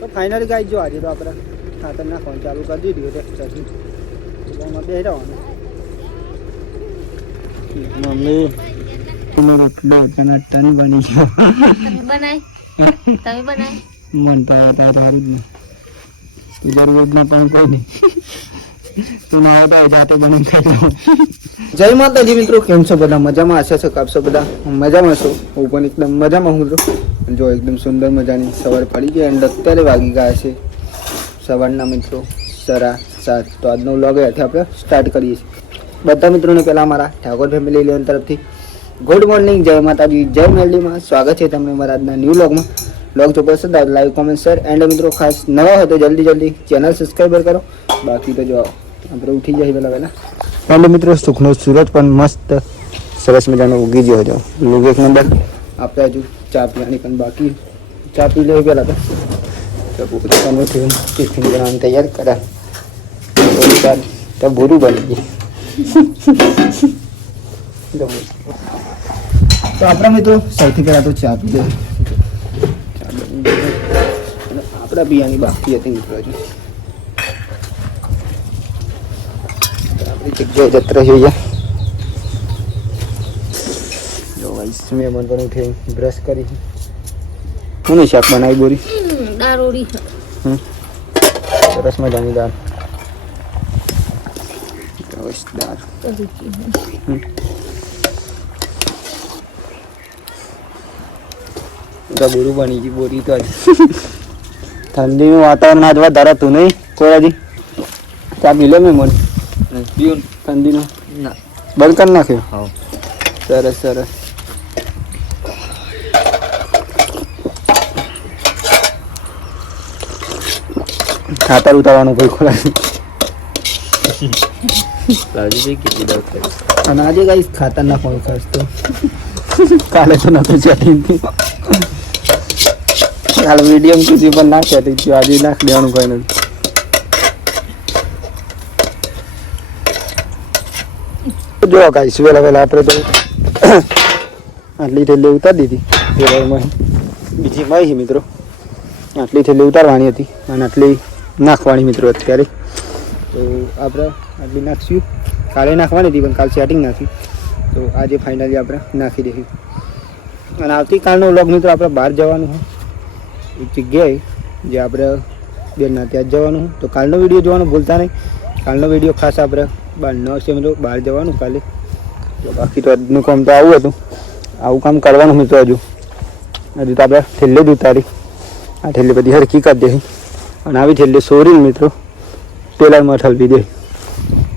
તો ફાઇનલી ગાઈ જો આજે તો આપણે ખાતર નાખવાનું ચાલુ કરી દીધું ટ્રેક્ટરથી એટલે એમાં બે રહેવાનું મમ્મી ટન બની ગયો મન તો સારું જ નહીં જરૂરતમાં પણ કોઈ નહીં તો ના આવતા જાતે બની ખાઈ જય માતાજી મિત્રો, કેમ છો બધા? મજામાં હશે છો? કાપશો બધા મજામાં છો? હું પણ એકદમ મજામાં હું જો એકદમ સુંદર મજાની સવાર પડી ગઈ અને અત્યારે વાગી ગયા છે સવારના મિત્રો 7:30. તો આજનો વ્લોગ અહીંયાથી આપણે સ્ટાર્ટ કરીએ છીએ. બધા મિત્રોને પહેલાં મારા ઠાકોર ફેમિલી ઇલેવન તરફથી ગુડ મોર્નિંગ, જય માતાજી, જય મેલડીમાં સ્વાગત છે તમને મારા આજના ન્યૂ વ્લોગમાં. વ્લોગ જો પસંદ આવે લાઈક કોમેન્ટ શેર એન્ડ મિત્રો ખાસ નવા હોય તો જલ્દી ચેનલ સબસ્ક્રાઈબર કરો. બાકી તો જો આપણે ઉઠી જાય પહેલાં એન્ડ મિત્રો સુખનો સૂરજ પણ મસ્ત સરસ મજાનો ઉગી ગયો હતો. લોગ એક નંબર. આપણે હજુ ચા પીવાની પણ બાકી, ચા પી લઈએ પહેલાં તો ટિફિન બનાવવાનું તૈયાર કરા તો ભૂરું બની ગઈ. તો આપણા મિત્રો સૌથી પહેલાં તો ચા પી લઈએ. આપણા પીવાની બાકી હતી મિત્રો હજુ. આપણી જગ્યાએ જત્રા જોઈએ. જો વાઈસ મહેમાન પણ ઉઠે બ્રશ કરી. કોની શાક બનાવી બોરી? દારોડી. સરસ મજાની દાળ. દાળ બોરું બની ગઈ બોરી તો ઠંડીનું વાતાવરણ આજ વધારે હતું નહીં કોરાજી? ચા પી લે મેં મન પીવું ઠંડીનું ના બંધ કરી નાખ્યો. હા સરસ સરસ. ખાતર ઉતારવાનું કોઈ ખોરાક અને આજે કઈ ખાતર નાખવાનું ખાસ તો કાલે તો નતું સેટિંગ. કાલે મીડિયમ સુધી પણ ના સેટિંગ થયું, આજે નાખ દેવાનું કોઈ નથી. જો ગાઈસ વેલા આપણે તો આટલી થેલી ઉતારી દીધી. બીજી માહી મિત્રો આટલી થેલી ઉતારવાની હતી અને આટલી નાખવાની મિત્રો અત્યારે. તો આપણે આટલી નાખશું. કાલે નાખવાની હતી પણ કાલે સેટિંગ નાખી તો આજે ફાઇનલી આપણે નાખી દઈશું. અને આવતીકાલનો વ્લોગ મિત્રો આપણે બહાર જવાનું હોય એક જગ્યાએ જે આપણે બેનના ત્યાં જ જવાનું હોય. તો કાલનો વિડીયો જોવાનું ભૂલતા નહીં. કાલનો વિડીયો ખાસ આપણે બહારનો હશે મિત્રો, બહાર જવાનું કાલે. તો બાકી તો આજનું કામ તો આવું હતું, આવું કામ કરવાનું મિત્રો. હજુ તો આપણે થેલી જ ઉતારી. આ થેલી બધી હરકી કરી દે અને આવી થેલી સોરી મિત્રો તેલમાં ઠલવી દે.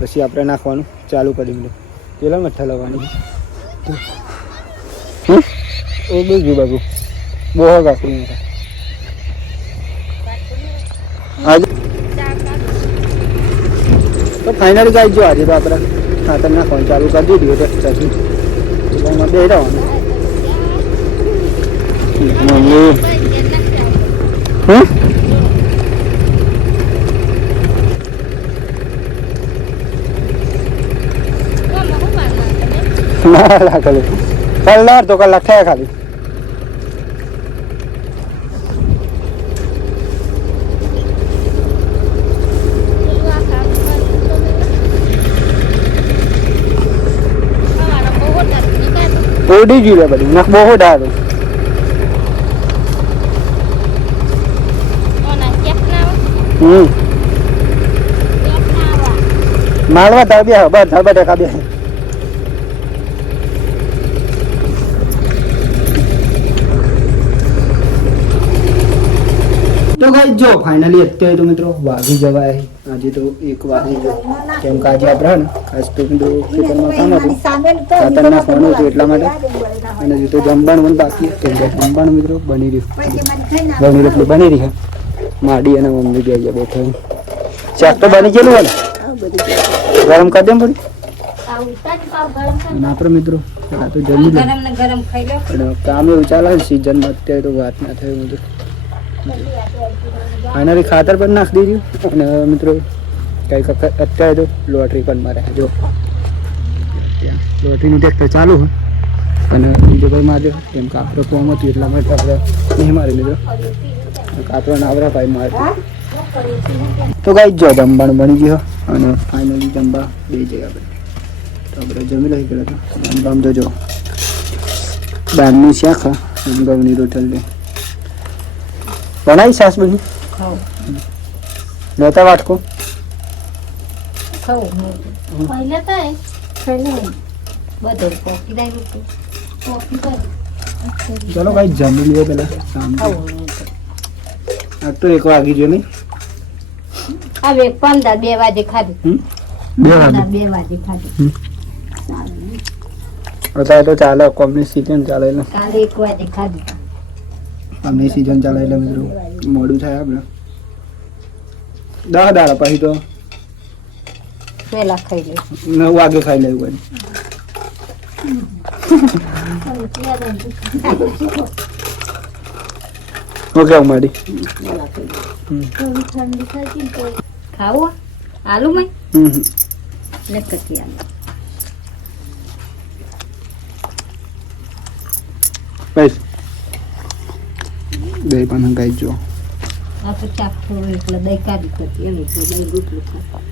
પછી આપણે નાખવાનું ચાલુ કરી દે. તેલમાં ઠલવવાની ઓ બીજું બાજુ બહુ કાકું આજે તો ફાઇનલી ગાઈ જો આજે તો આપણે ખાતર નાખવાનું ચાલુ કરી દીધું ટ્રેક્ટરથી એટલે એમાં બે રહેવાનું. કલાક તો કલાક થયા ખાલી. ઓડી ગયું બધી નાખ બહુ ડાળ. માલવા તાર બે બધા બટાકા બે. તો ગાઈસ જો ફાઇનલી અત્યારે તો મિત્રો વાગી જવાય. આજે તો 1 વાગી ગયો કેમ કે આજે આપણે ને ખાસ તો મિત્રો ખેતરમાં કામ હતું, ખાતર નાખવાનું હતું એટલા માટે. અને હજુ તો જમવાનું પણ બાકી કેમ કે જમવાનું મિત્રો બની રહ્યું. ઘણી રોટલી બની રહી છે. માડી અને મમ્મી બે ગયા બેઠા. શાક તો બની ગયેલું હોય ને, ગરમ કરી દેમ પડી. આપણે મિત્રો તો જમી લે. કામ એવું ચાલે છે સિઝનમાં અત્યારે તો વાત ના થયું મિત્રો. ફાઇનલી ખાતર પણ નાખી દીધું અને મિત્રો કંઈક અત્યારે તો લોટરી પણ મારે. જો ત્યાં લોટરીનું ટ્રેક્ટર ચાલુ હોય અને બીજો કોઈ માર્યો કેમ કે આપણે કોમ હતું એટલા માટે આપણે નહીં મારી લીધો. કાતરો નાવરા ભાઈ મારે તો કઈ જો જમવાનું બની ગયો અને ફાઇનલી જમવા બે જઈએ આપણે તો આપણે જમી લઈ ગયો તો આમ તો જો દાળની શાક અને ઘઉંની રોટલી બનાવી સાસ બની લેતા વાટકો ચલો કઈ જમી લઈએ પેલા આ તો 1 વાગી ગયો નહીં હવે 2 વાગે ખાધું 2 વાગે ખાધું અત્યારે તો ચાલે કોમની સીઝન ચાલે એટલે કાલે 1 વાગે ખાધું આમની સીઝન ચાલે એટલે મિત્રો મોડું થાય આપણે 10 દાડા પછી તો પેલા ખાઈ લે 9 વાગે ખાઈ લેવું ઓકે અમારી ખાવું આલુ માં લકતી આલુ બસ દહીં પણ ગાઈ જો આ તો ચાક થોડું એટલે દહીં કાઢી કરતી એમ તો દહીં ગુટલું ખાતા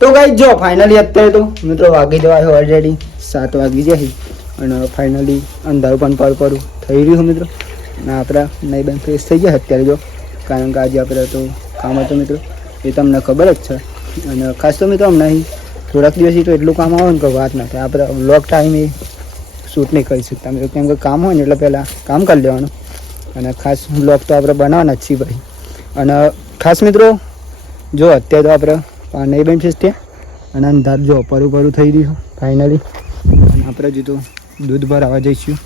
તો ગાઈ જો ફાઇનલી અત્યારે તો મિત્રો વાગી જવા છે ઓલરેડી 7 વાગી જાય અને ફાઇનલી અંધારું પણ પર થઈ રહ્યું મિત્રો અને આપણા નહીં બેન ફ્રેશ થઈ ગયા અત્યારે જો કારણ કે આજે આપણે તો કામ હતું મિત્રો એ તમને ખબર જ છે અને ખાસ તો મિત્રો હમણાં થોડાક દિવસથી તો એટલું કામ આવે ને કે વાત ના થાય આપણે વ્લોગ ટાઈમે શૂટ નહીં કરી શકતા મિત્રો કેમ કે કામ હોય ને એટલે પહેલાં કામ કરી લેવાનું અને ખાસ વ્લોગ તો આપણે બનાવવાના જ છીએ ભાઈ અને ખાસ મિત્રો જો અત્યારે તો આપણે નહીં બેન ફ્રેશ થયા અને અંધાર જો પરું થઈ રહ્યું ફાઇનલી અને આપણે જીધું દૂધ ભરાવા જઈશું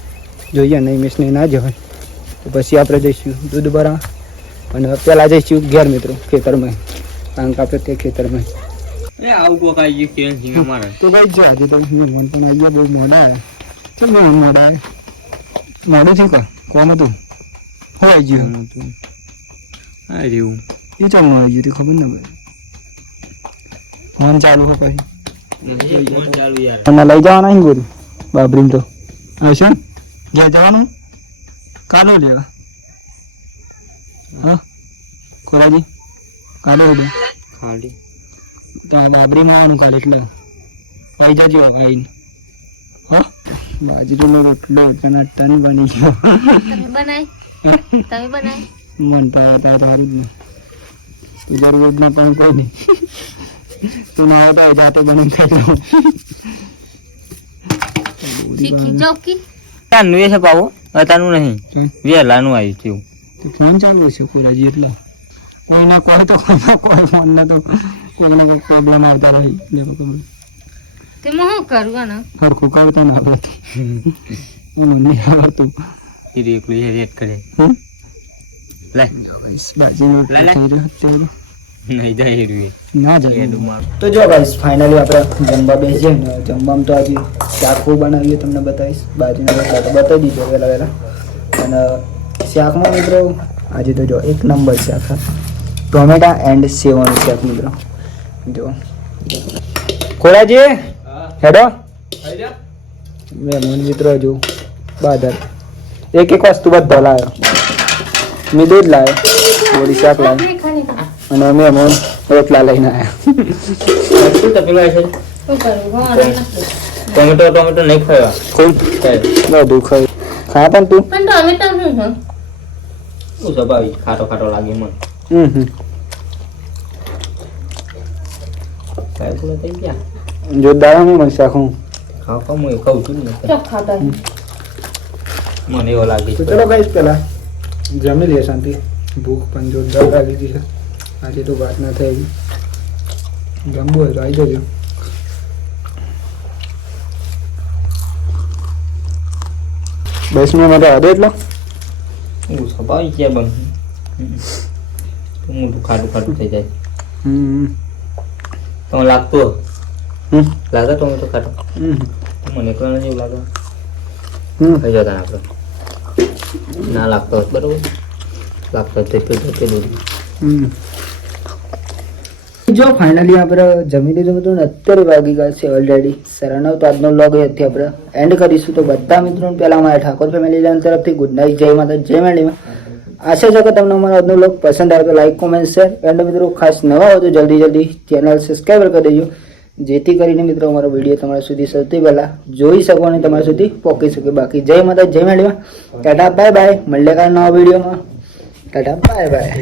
જોઈએ નહીં મિસ નહીં ના જવાય તો પછી આપણે જઈશું દૂધ ભરાવા અને પહેલાં જઈશું ઘેર મિત્રો ખેતરમાં કારણ કે આપણે તે ખેતરમાં આવું કોક આવી ગયું કે અમારે તો ભાઈ જો આજે તો મહેમાન પણ આવી ગયા બહુ મોડા આવ્યા ચાલ મહેમાન મોડા આવ્યા મોડું થયું કા કોમ હતું હોય ગયું હતું આ રહ્યું એ ચાલ મળી ગયું ખબર ના ભાઈ ફોન ચાલુ હોય પછી ચાલુ યાર અને લઈ જવાના અહીં બોલું બાબરીને તો હશે ને ઘેર જવાનું કાલો લેવા હા ખોરાજી કાલો હતું ખાલી તો બાબરીમાં આવવાનું કાલે એટલે પાઈ જાજો આવીને હા બાજરીનો રોટલો કનાટાની બની ગયો તમે બનાય મન તો તારું જ ને તું જરૂર ના પણ કોઈ નહીં તો ના આવતા જાતે બની ખાઈ લઉં શીખી ચોકી તાનું એ છે પાવો તાનું નહીં વેલાનું આવ્યું થયું ફોન ચાલુ છે પૂરાજી એટલે કોઈના કોઈ તો કોઈના કોઈ ફોનને તો કોઈને કોઈ પ્રોબ્લેમ આવતા નહીં એટલે ખબર તેમાં શું કરવાનું સરખું કાઢતા ના આવડતું મને નહીં આવડતું એ એકલું રેટ કરે લે બાજીનો લે, લે. થઈ રહ્યો અત્યારે નહીં જાય એ રૂએ ના જાય તો જો ગાઈસ ફાઇનલી આપણે જમવા બેસીએ ને જમવામાં તો આજે શાક બનાવીએ તમને બતાવીશ બાજરીનો રોટલા તો બતાવી દીધો વહેલા અને શાકમાં મિત્રો આજે તો જો 1 નંબર શાક હા ટોમેટા એન્ડ સેવનું શાક મિત્રો જો ખોરાજી હેડો મહેમાન મિત્રો હજુ બાદર એક વસ્તુ બધો લાવ્યો મેં દૂધ લાવ્યો થોડી શાક લાવ્યો અને મહેમાન રોટલા લઈને આવ્યા શું તપેલું છે શું કરવું ટોમેટો નહીં ખાવા ખૂબ બધું ખાઈ ખાતા ને તું પણ ટોમેટો શું છે શું સ્વાભાવિક ખાટો ખાટો લાગે મને કાંઈ પૂરા થઈ ગયા જો દાડામાં મળશે આખું ખાવ ખાવ હું એ ખાઉં છું ને ખાતા મને એવો લાગે તો ચલો ગાઈસ પેલા જમી લઈએ શાંતિ ભૂખ પણ જોરદાર લાગી ગઈ છે આજે તો વાત ના થઈ જમવું હોય તો આવી જજો બસ મિનિટ માટે આવે એટલો હું સ્વાભાવિક છે બન મોટું ખાટું ખાટું થઈ જાય તો લાગતો લાગે ટોમેટો ખાટો મને એકલા જેવું લાગે ખાઈ જતા આપણે ના લાગતો હોત બરોબર લાગતો તે બધું જો ફાઇનલી આપણે જમી લીધું હતું ને અત્યારે વાગી ગયા છે ઓલરેડી 9:30 તો આજનો વ્લોગ અહીંયાથી આપણે એન્ડ કરીશું તો બધા મિત્રોને પહેલાં મારા ઠાકોર ફેમિલી તરફથી ગુડ નાઇટ જય માતા જય મેડીમાં આશા છે કે તમને અમારો આજનો વ્લોગ પસંદ આવે તો લાઈક કોમેન્ટ શેર અને મિત્રો ખાસ નવા હો તો જલ્દી ચેનલ સબસ્ક્રાઈબર કરી દેજો, જેથી કરીને મિત્રો અમારો વિડીયો તમારા સુધી સૌથી પહેલા જોઈ શકો અને તમારા સુધી પહોંચી શકે. બાકી જય માતા જય મેળીમાં, ટાટા બાય બાય, મળીએ કાલે નવા વિડીયોમાં. Tata bye bye.